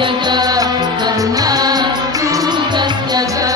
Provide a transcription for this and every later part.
jaga, karena tugas jaga.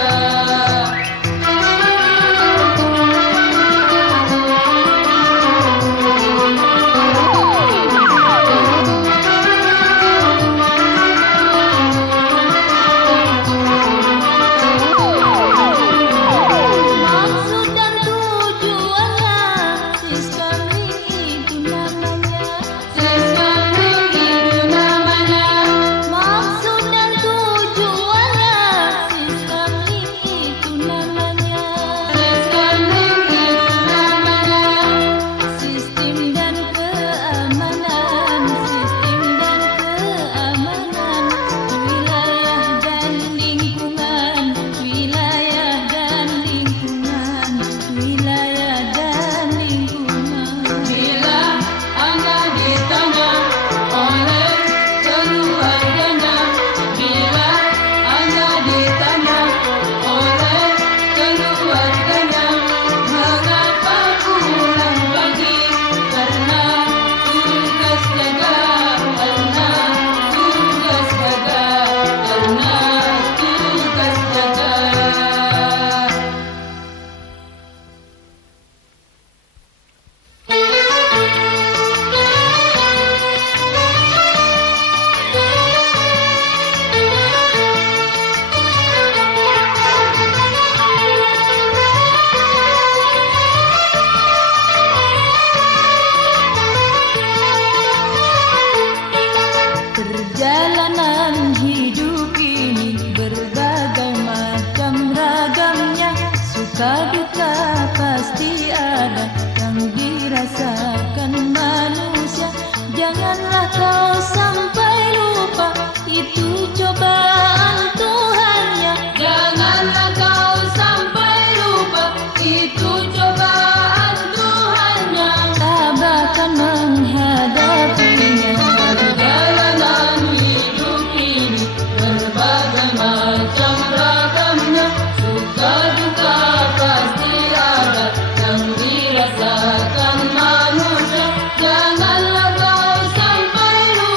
Perjalanan hidup ini berbagai macam ragamnya, suka duka pasti ada yang dirasakan manusia. Janganlah kau sampai lupa, itu cobaan Tuhannya. Janganlah kau sampai lupa, itu cobaan Tuhannya. Tabahkan menghadapinya. Perjalanan hidup ini berbagai macam ragamnya, suka duka pasti ada yang dirasakan manusia. Janganlah kau sampai lupa,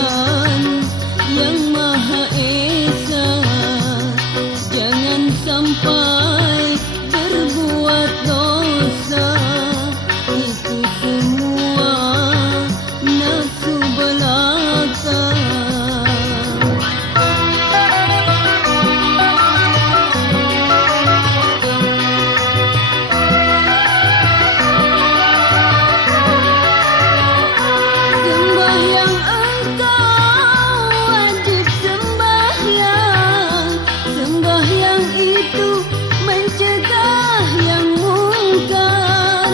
Tuhan yang Maha Esa. Jangan sampai berbuat dosa, itu semua nafsu belaka. Sembahyang engkau wajib sembahyang. Sembahyang itu mencegah yang mungkar.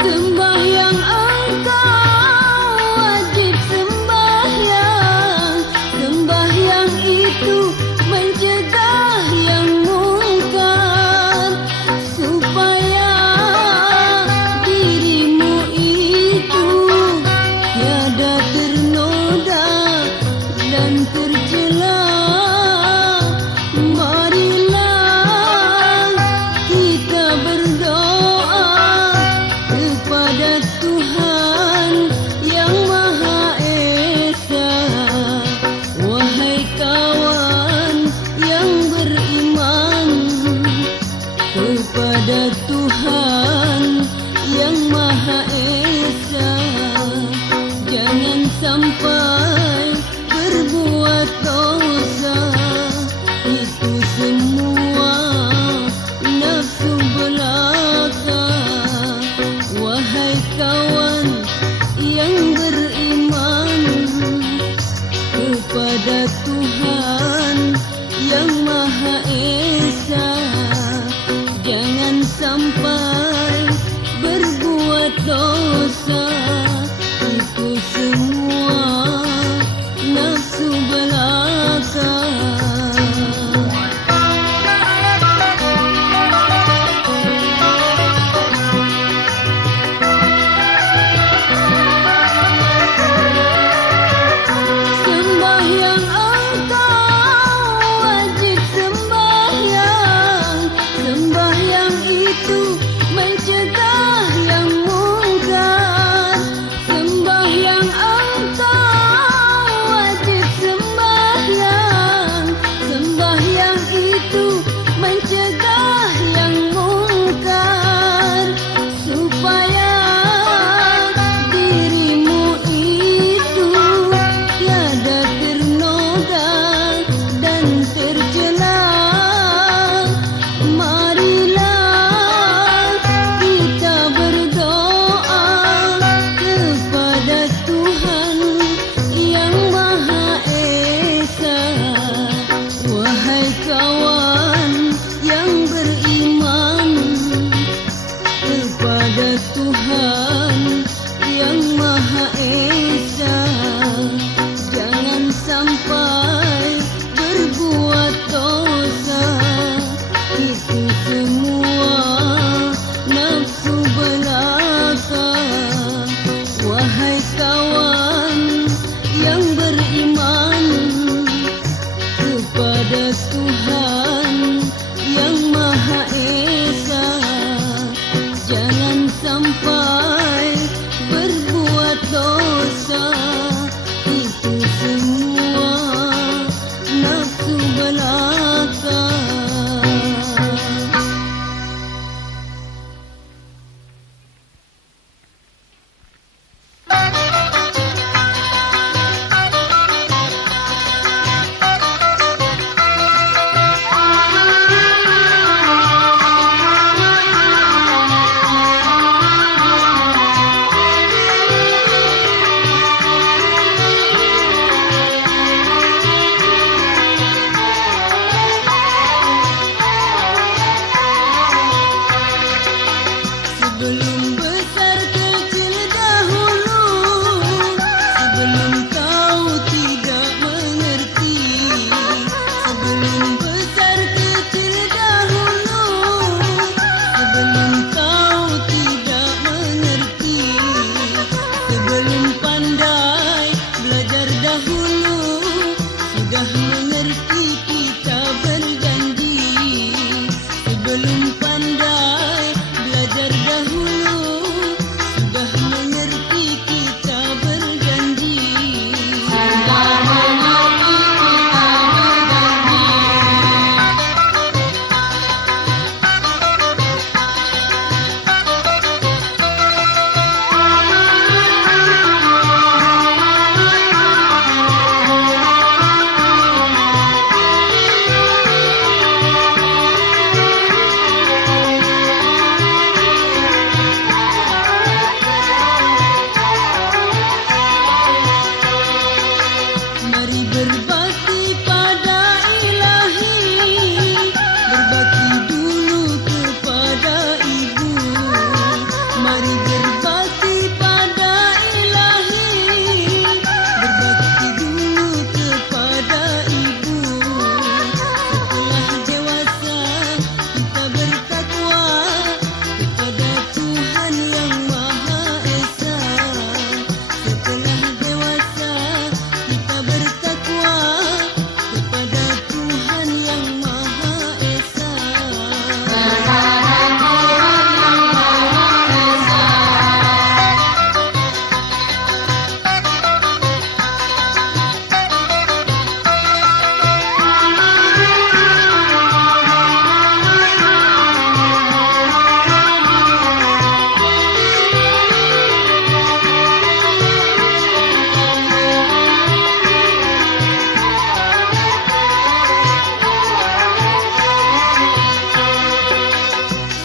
Sembahyang engkau wajib sembahyang. Sembahyang itu mencegah yang mungkar, supaya dirimu itu tiada ternoda dan tercela. Marilah kita berdoa kepada Tuhan yang Maha Esa. Wahai kawan yang beriman kepada Tuhan yang Maha Esa, jangan sampai berbuat dosa, itu semua nafsu belaka. Wahai kawan yang beriman kepada Tuhan yang Maha Esa, jangan sampai berbuat dosa, itu semua nafsu belaka. Sembahyang engkau wajib sembahyang. Sembahyang itu mencegah yang mungkar. Sembahyang engkau wajib sembahyang. Sembahyang itu mencegah yang mungkar, supaya dirimu itu tiada ternoda dan tercela. Marilah kita berdoa kepada Tuhan yang Maha Esa. Wahai kawan yang beriman kepada Tuhan yang Maha Esa, jangan sampai berbuat dosa, itu semua nafsu belaka. Wahai kawan yang beriman kepada Tuhan yang Maha Esa, jangan sampai berbuat dosa, itu semua nafsu belaka. Sebelum besar kecil dahulu, sebelum kau tidak mengerti. Sebelum besar kecil dahulu, sebelum kau tidak mengerti. Sebelum pandai belajar dahulu, sudah mengerti kita berjanji. Sebelum pandai belajar dahulu, sudah mengerti kita berjanji. Mari berbakti pada Ilahi, berbakti dulu kepada Ibu. Mari berbakti pada Ilahi, berbakti dulu kepada Ibu. Setelah dewasa kita bertakwa kepada Tuhan yang Maha Esa. Setelah dewasa kita bertakwa kepada Tuhan yang Maha Esa.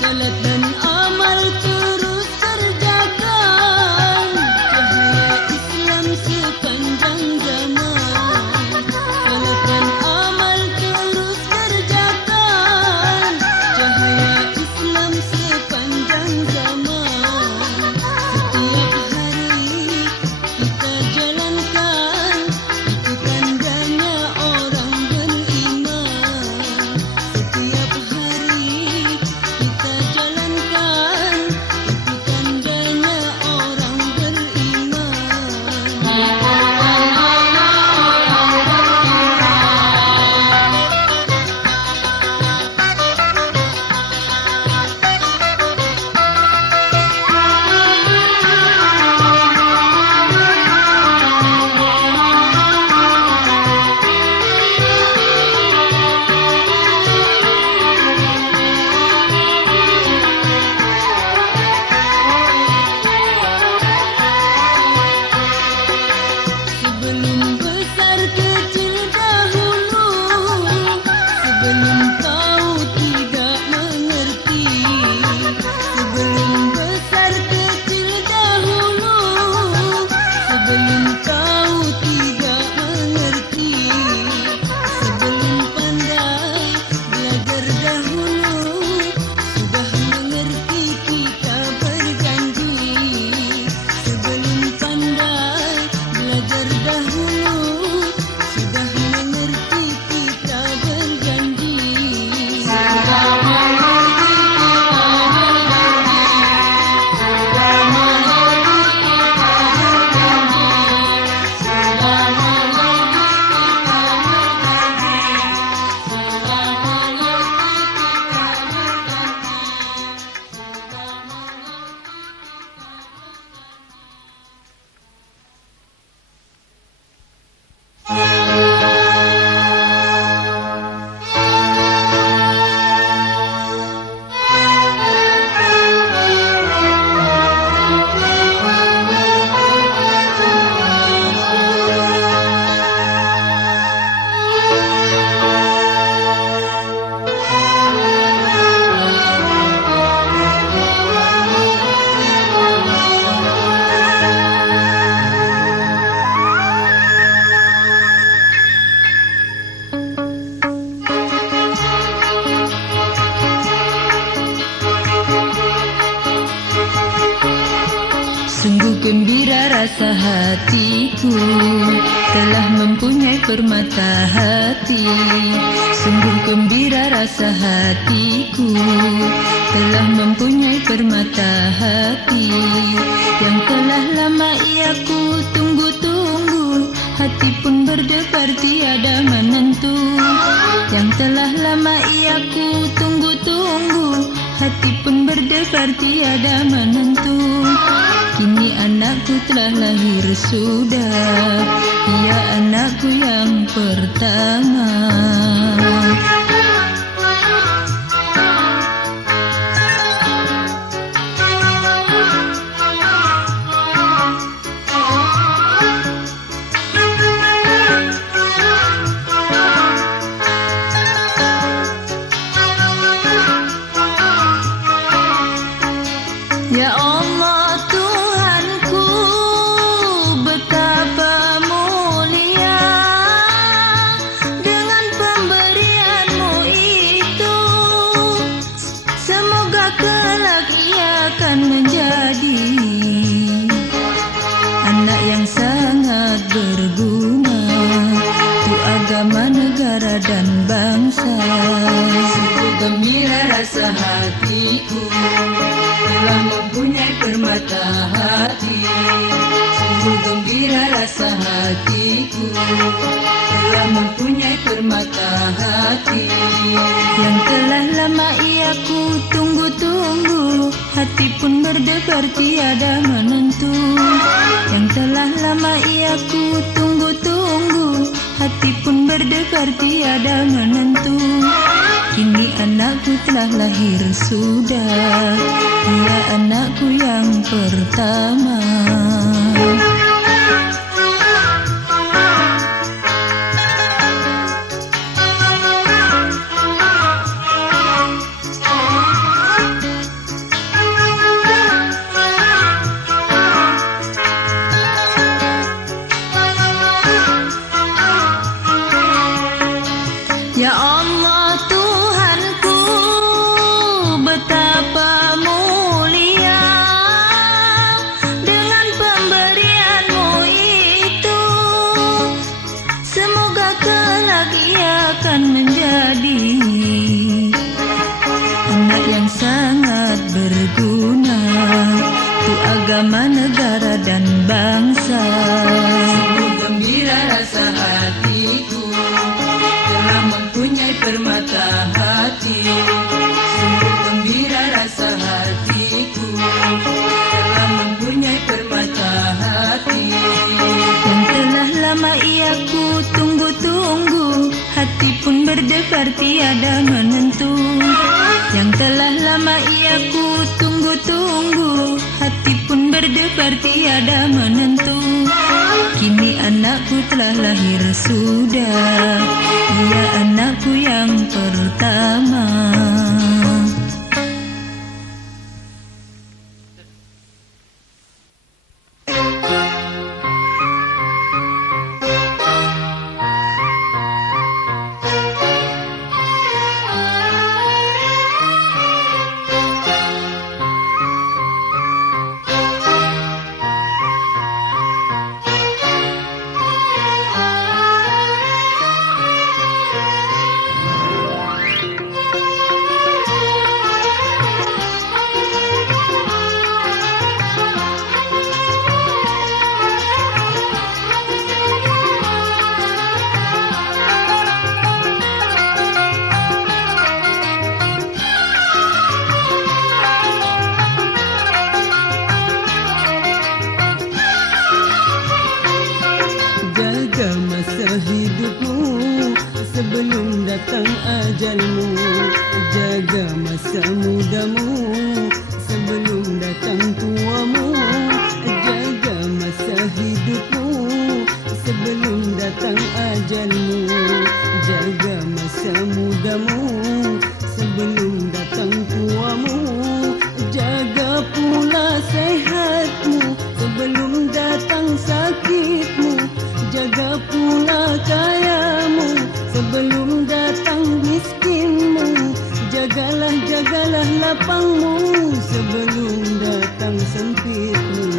Salat dan amal terus kerjakan, cahaya Islam sepanjang zaman. Salat dan amal terus kerjakan, cahaya Islam sepanjang zaman. Setiap hari kita jalankan, itu tandanya orang beriman. Setiap hari kita jalankan, itu tandanya orang beriman. Sebelum besar kecil dahulu, sebelum kau tidak mengerti. Sebelum besar kecil dahulu, sebelum kau tidak mengerti. Sebelum pandai belajar dahulu, sudah mengerti kita berjanji. Sebelum pandai belajar dahulu, sudah mengerti kita berjanji. Sungguh gembira rasa hatiku telah mempunyai permata hati. Sungguh gembira rasa hatiku telah mempunyai permata hati. Yang telah lama ia ku tunggu-tunggu, hati pun berdebar tiada menentu. Yang telah lama ia ku tunggu-tunggu, hati pun berdebar tiada menentu. Kini anakku telah lahir sudah, ia anakku yang pertama. Ya Allah Tuhanku, betapa mulia negara dan bangsa. Sungguh gembira rasa hatiku telah mempunyai permata hati. Sungguh gembira rasa hatiku telah mempunyai permata hati. Yang telah lama ia ku tunggu-tunggu, hati pun berdebar tiada menentu. Yang telah lama ia ku tunggu-tunggu, hati pun berdebar tiada menentu. Kini anakku telah lahir sudah, ia anakku yang pertama. Ya Allah Tuhanku, betapa mulia dengan pemberianmu itu. Semoga kelak ia akan menjadi anak yang sangat berguna untuk agama, negara dan bangsa. Sungguh gembira rasa hatiku telah mempunyai permata hati. Sungguh gembira rasa hatiku telah mempunyai permata hati. Yang telah lama ia ku tunggu-tunggu, hati pun berdebar tiada menentu. Yang telah lama ia ku tunggu-tunggu, hati pun berdebar tiada menentu. Kini anakku telah lahir sudah, ia anakku yang pertama. Jaga masa hidupmu sebelum datang ajalmu. Jaga masa mudamu sebelum datang tuamu. Jaga masa hidupmu sebelum datang ajalmu. Jaga masa mudamu sebelum datang tuamu. Jaga pula sehatmu sebelum datang sakitmu. Jaga pula kayamu sebelum datang miskinmu. Jagalah, jagalah lapangmu sebelum datang sempitmu.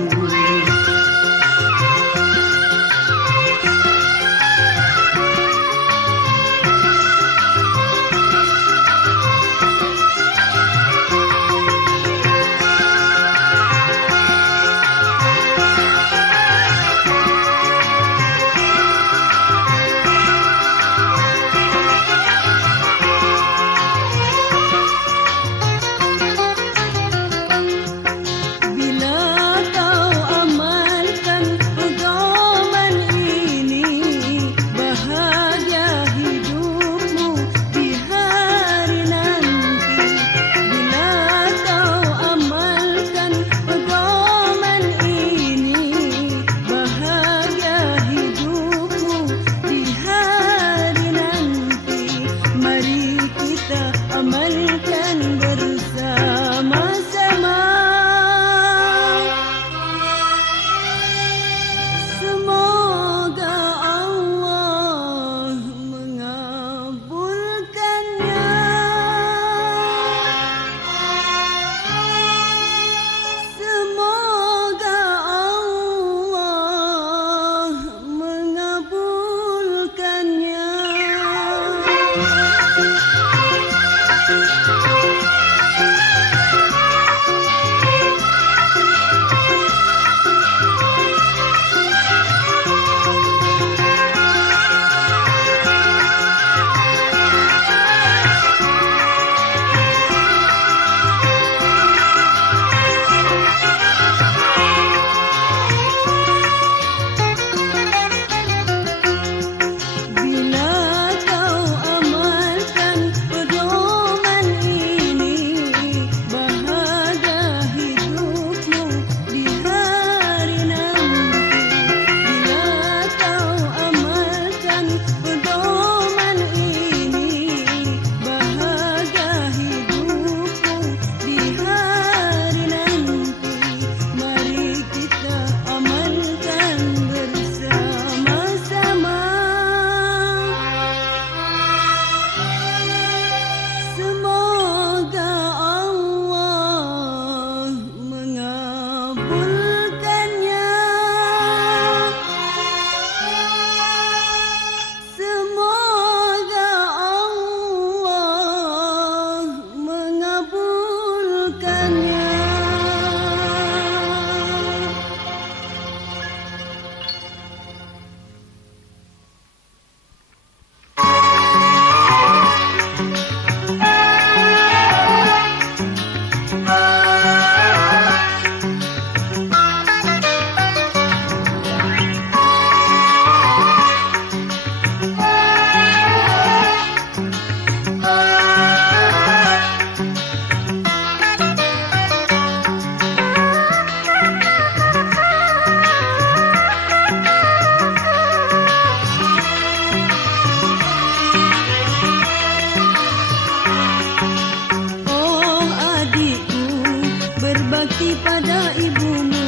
berbakti pada ibumu.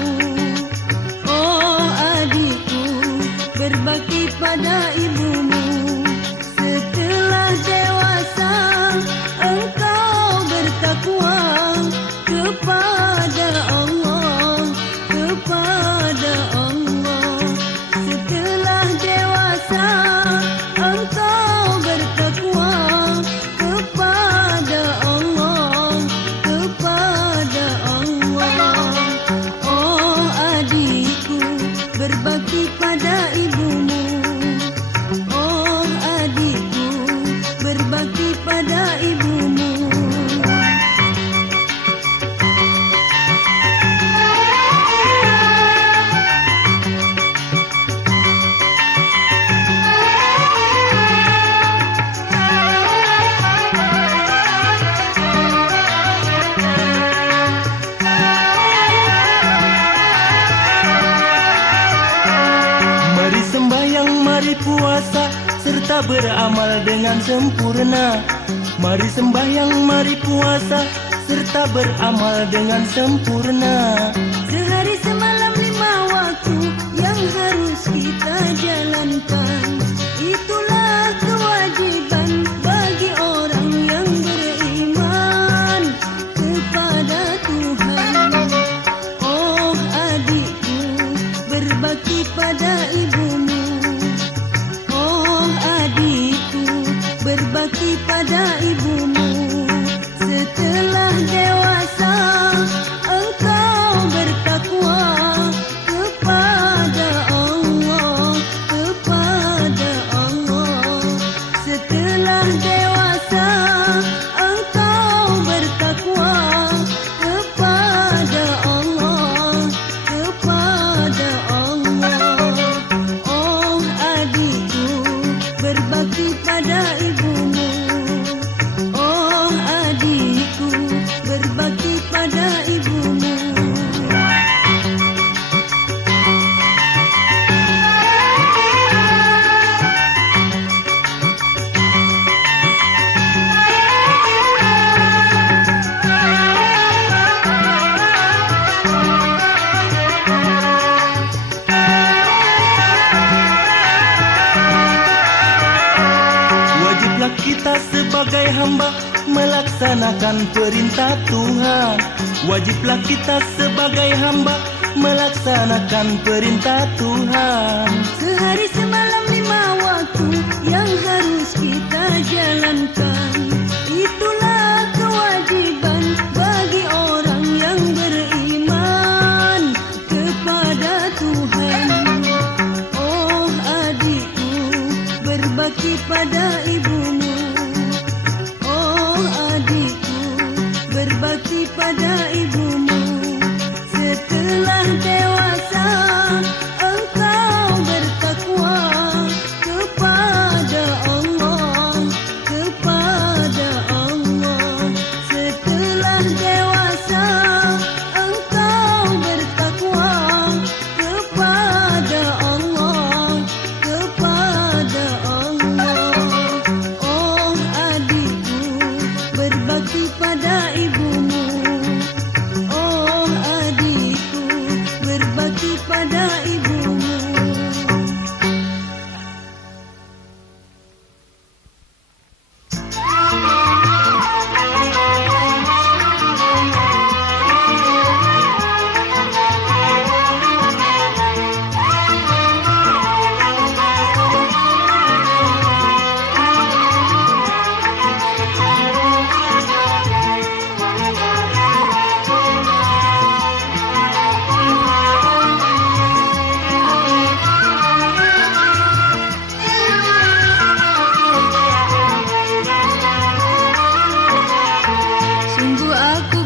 Oh adikku, berbakti pada ibumu. Setelah dewasa engkau bertakwa kepada Allah, kepada Allah. Setelah dewasa engkau bertakwa kepada Allah, kepada Allah. Oh adikku, berbakti pada ibumu. Oh adikku, berbakti pada ibumu. Mari sembahyang, mari puasa, serta beramal dengan sempurna. Mari sembahyang, mari puasa, serta beramal dengan sempurna. Sehari semalam 5 waktu yang harus kita jalankan. Itulah kewajiban bagi orang yang beriman kepada Tuhan. Oh adikku, berbakti pada ibumu. Oh adikku, berbakti pada ibumu. Setelah dewasa engkau bertakwa kepada Allah, kepada Allah. Setelah dewasa engkau bertakwa kepada Allah, kepada Allah. Oh adikku, berbakti pada ibumu. Oh adikku, berbakti pada ibumu. Wajiblah kita sebagai hamba melaksanakan perintah Tuhan. Wajiblah kita sebagai hamba melaksanakan perintah Tuhan. Sehari semalam 5 waktu yang harus kita jalani. berbakti pada ibumu. Oh adikku, berbakti pada ibumu. Setelah dewasa engkau bertakwa kepada Allah, kepada Allah. Setelah dewasa engkau bertakwa kepada Allah, kepada Allah. Oh adikku, berbakti pada ibumu. Oh adikku, berbakti pada ibumu. Sungguh aku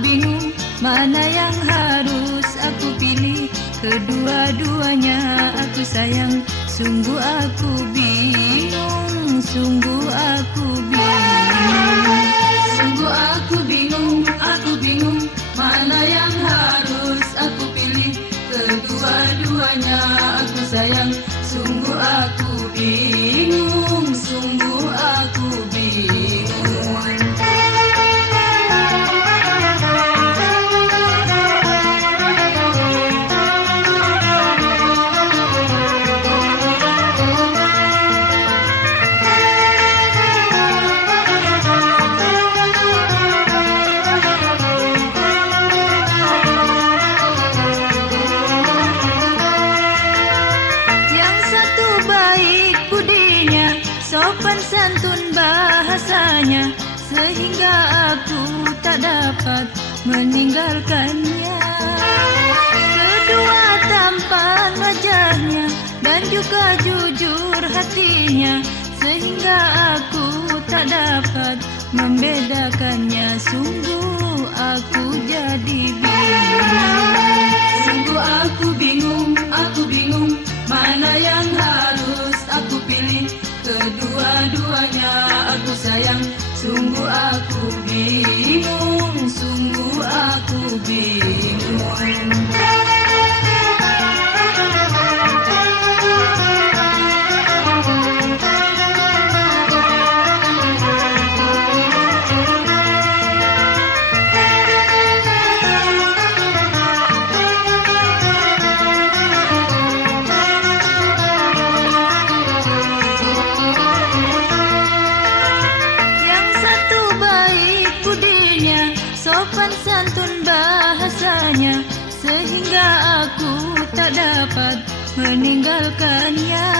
bingung, mana yang harus aku pilih. Kedua-duanya aku sayang. Sungguh aku bingung, sungguh aku bingung. Sungguh aku bingung, mana yang harus aku pilih. Kedua-duanya aku sayang. Sungguh aku bingung, sungguh aku bingung. Yang satu baik budinya, sopan santun bahasanya, sehingga aku tak dapat meninggalkannya. Kedua tampan wajahnya dan juga jujur hatinya, sehingga aku tak dapat membedakannya. Sungguh aku jadi bingung. Sungguh aku bingung, mana yang harus aku pilih. Kedua-duanya aku sayang. Sungguh aku bingung, sungguh aku bingung. Yang satu baik budinya, sopan santun bahasanya, sehingga aku tak dapat meninggalkannya.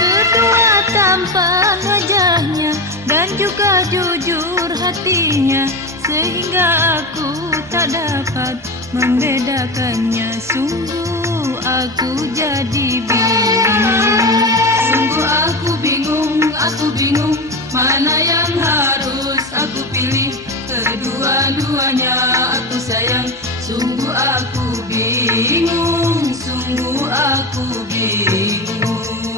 Kedua tampan wajahnya dan juga jujur hatinya, sehingga aku tak dapat membedakannya. Sungguh aku jadi bingung. Sungguh aku bingung, mana yang harus aku pilih. Kedua-duanya aku sayang. Sungguh aku bingung, sungguh aku bingung.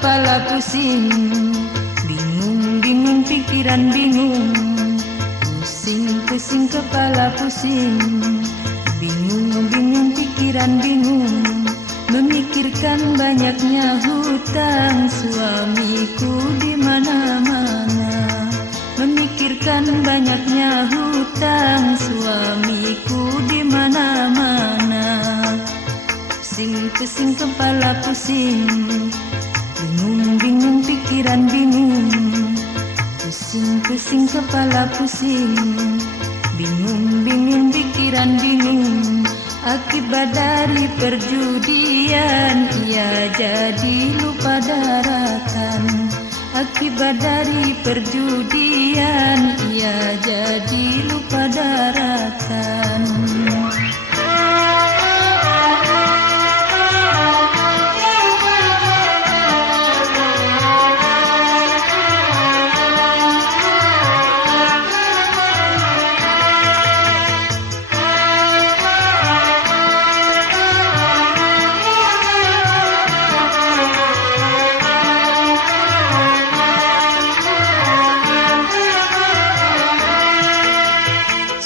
kepala pusing, bingung-bingung pikiran bingung, pusing-pusing kepala pusing, bingung-bingung pikiran bingung, memikirkan banyaknya hutang suamiku di mana-mana, memikirkan banyaknya hutang suamiku di mana-mana. Pusing-pusing kepala pusing, bingung-bingung pikiran bingung, pusing-pusing kepala pusing, bingung-bingung pikiran bingung. Akibat dari perjudian ia jadi lupa daratan, akibat dari perjudian ia jadi lupa daratan.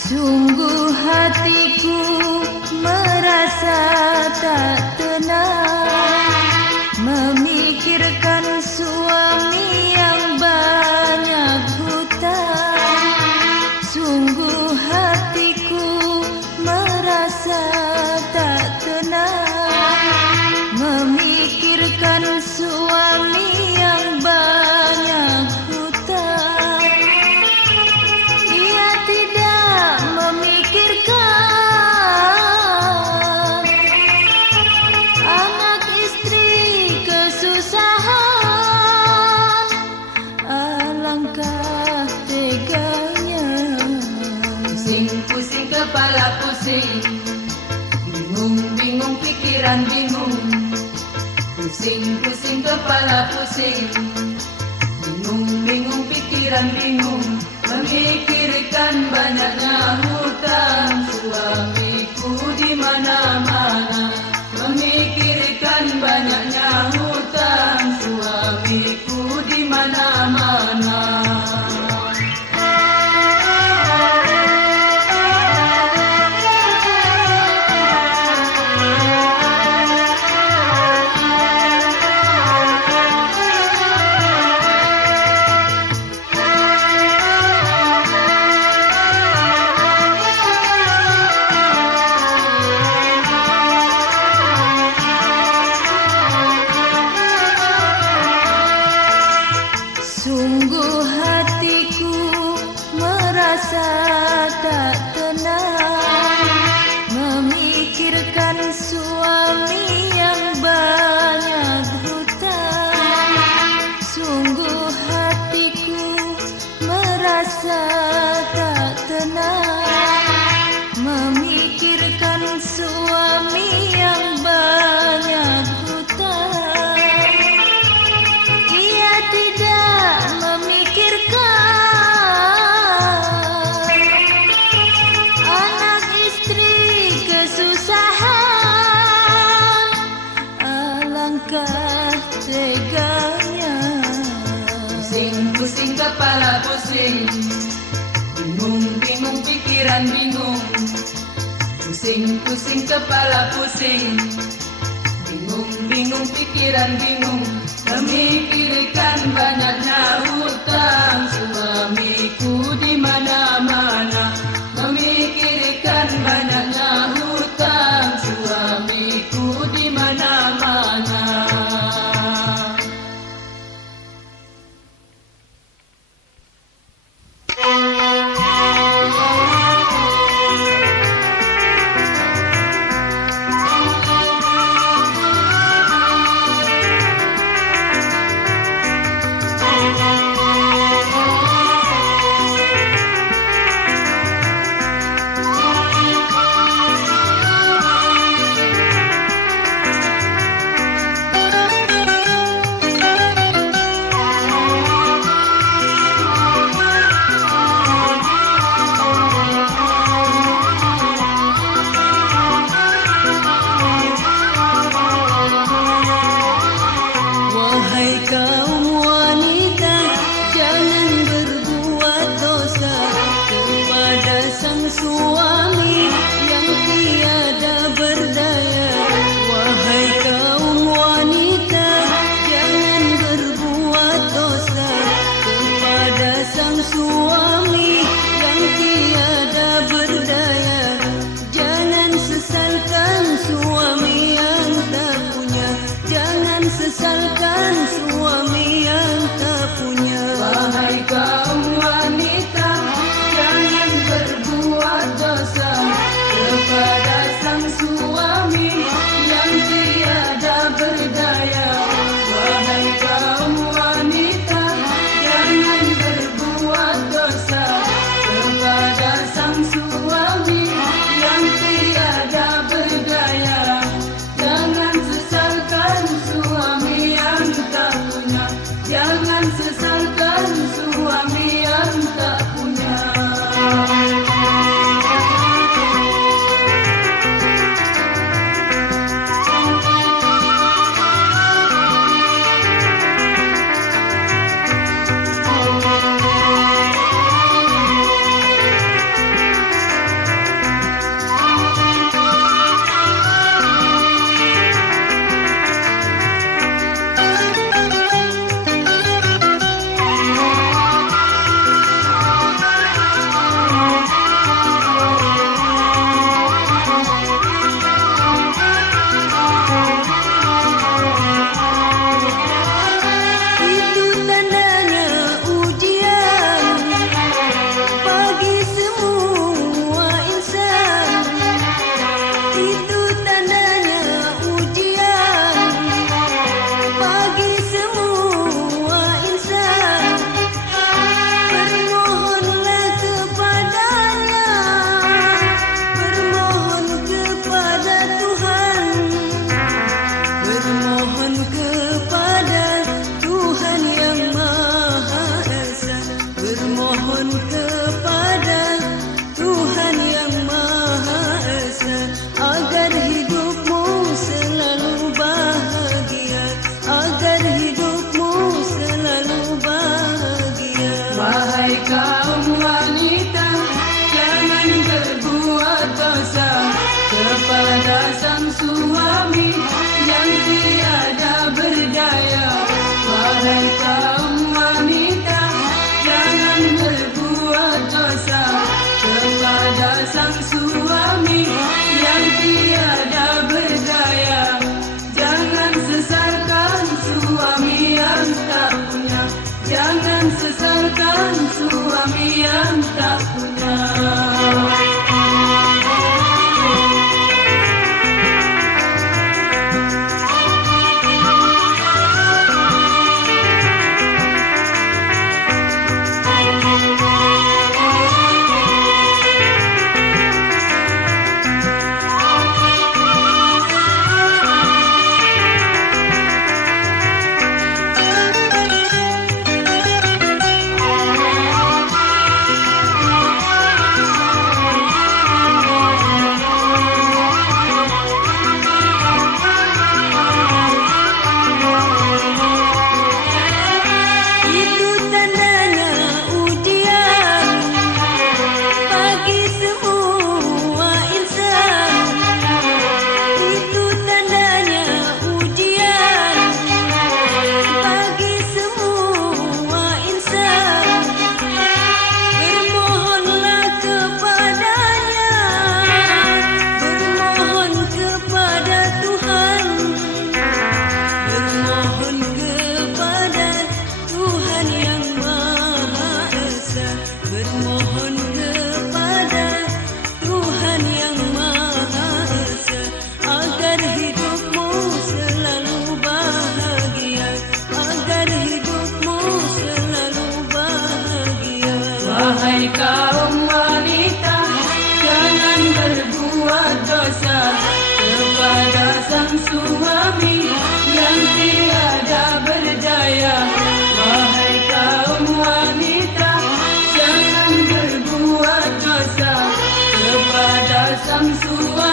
Sungguh hatiku merasa tak tenang, memikirkan suami yang banyak hutang. Sungguh hatiku merasa tak tenang, memikirkan suami yang banyak hutang. Ia tidak memikirkan anak istri kesusahan, alangkah teganya. Pusing-pusing kepala pusing, bingung-bingung pikiran bingung, pusing-pusing kepala pusing, bingung-bingung pikiran bingung, memikirkan banyaknya hutang suamiku di mana-mana, memikirkan banyaknya hutang suamiku di mana-mana. Sungguh hatiku merasa tak tenang, memikirkan suami yang banyak hutang. Sungguh hatiku merasa tak tenang, memikirkan suami yang banyak hutang. Ia tidak memikirkan anak istri kesusahan, alangkah teganya. Pusing-pusing kepala pusing, bingung-bingung pikiran bingung, pusing-pusing kepala pusing, bingung-bingung pikiran bingung, memikirkan banyaknya hutang suamiku di mana-mana, memikirkan banyaknya hutang suamiku di mana-mana. suami yang tiada berdaya. Wahai kaum wanita, jangan berbuat dosa kepada sang suami yang tiada berdaya. Jangan sesalkan suami yang tak punya. Jangan sesalkan suami yang tak punya. Wahai kaum wanita, jangan berbuat dosa kepada sang suami yang tiada berdaya. Wahai kaum wanita, jangan berbuat dosa kepada sang suami yang tiada berdaya. Jangan sesalkan suami yang tak punya. Jangan sesalkan suami yang tak punya. Wahai kaum wanita, jangan berbuat dosa kepada sang suami yang tiada berdaya. Wahai kaum wanita, jangan berbuat dosa kepada sang suami yang tiada berdaya. Jangan sesalkan suami yang tak punya. Jangan sesalkan suami yang tak punya. Bermohon kepada Tuhan yang Maha Esa agar hidupmu selalu bahagia, agar hidupmu selalu bahagia. Wahai kaum wanita, jangan berbuat dosa kepada sang suami yang tiada berdaya. Wahai kaum wanita, jangan berbuat dosa kepada sang suami